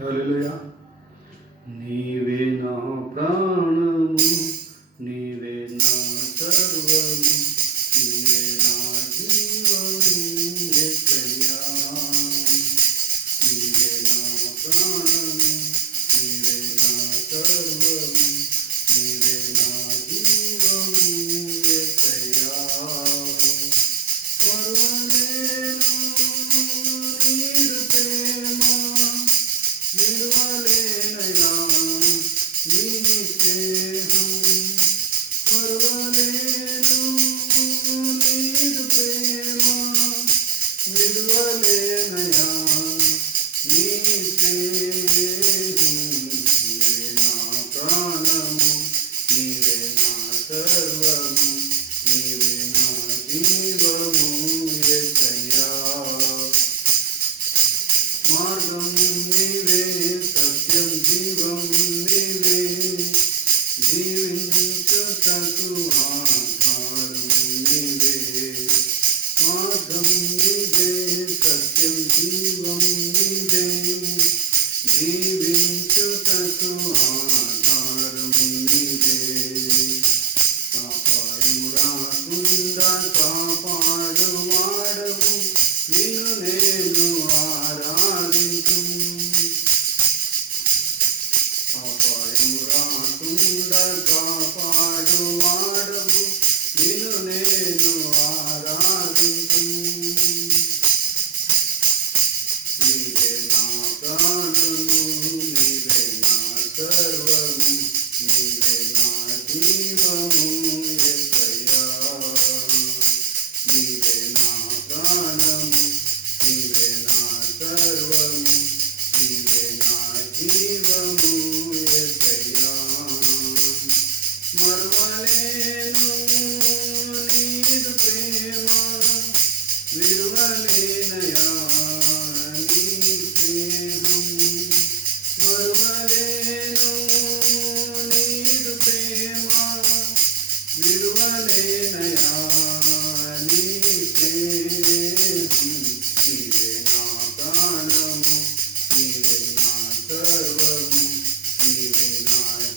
హల్లెలూయా నీవే నా ప్రాణము నీవే నా సర్వము నీవే నా జీవము ఎత్తయ్యా నీవే నా ప్రాణము నీవే నా సర్వము सर्वमु Lord God.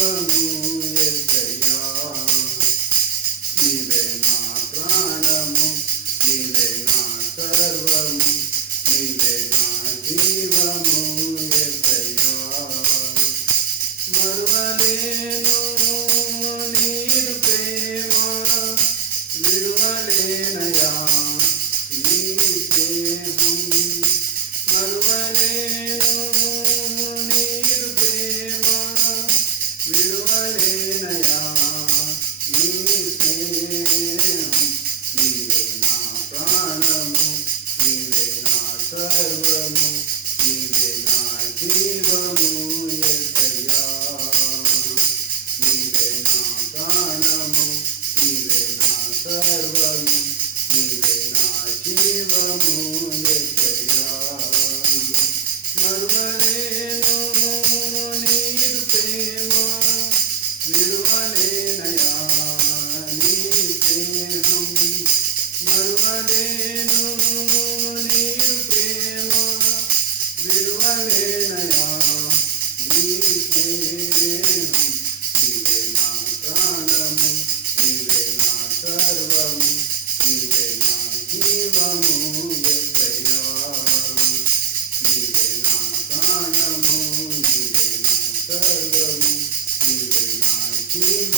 Amém.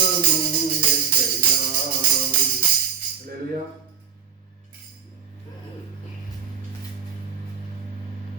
Hallelujah.